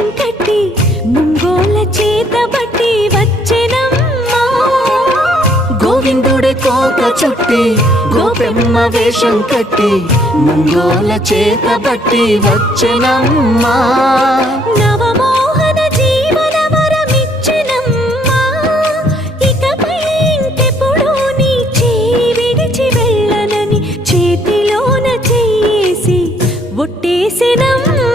వేషం కట్టి ముంగోల చేతబట్టి వచ్చెనమ్మా. గోవిందుడే కోక చుట్టి గోపెమ్మ వేషం కట్టి ముంగోల చేతబట్టి వచ్చెనమ్మా. నవమోహన జీవన వరమిచ్చెనమ్మా. ఇకపై ఇంకెప్పుడు నీ చేయి విడిచి వెళ్ళనని చేతిలోన చెయ్యేసి ఒట్టేసెనమ్మా.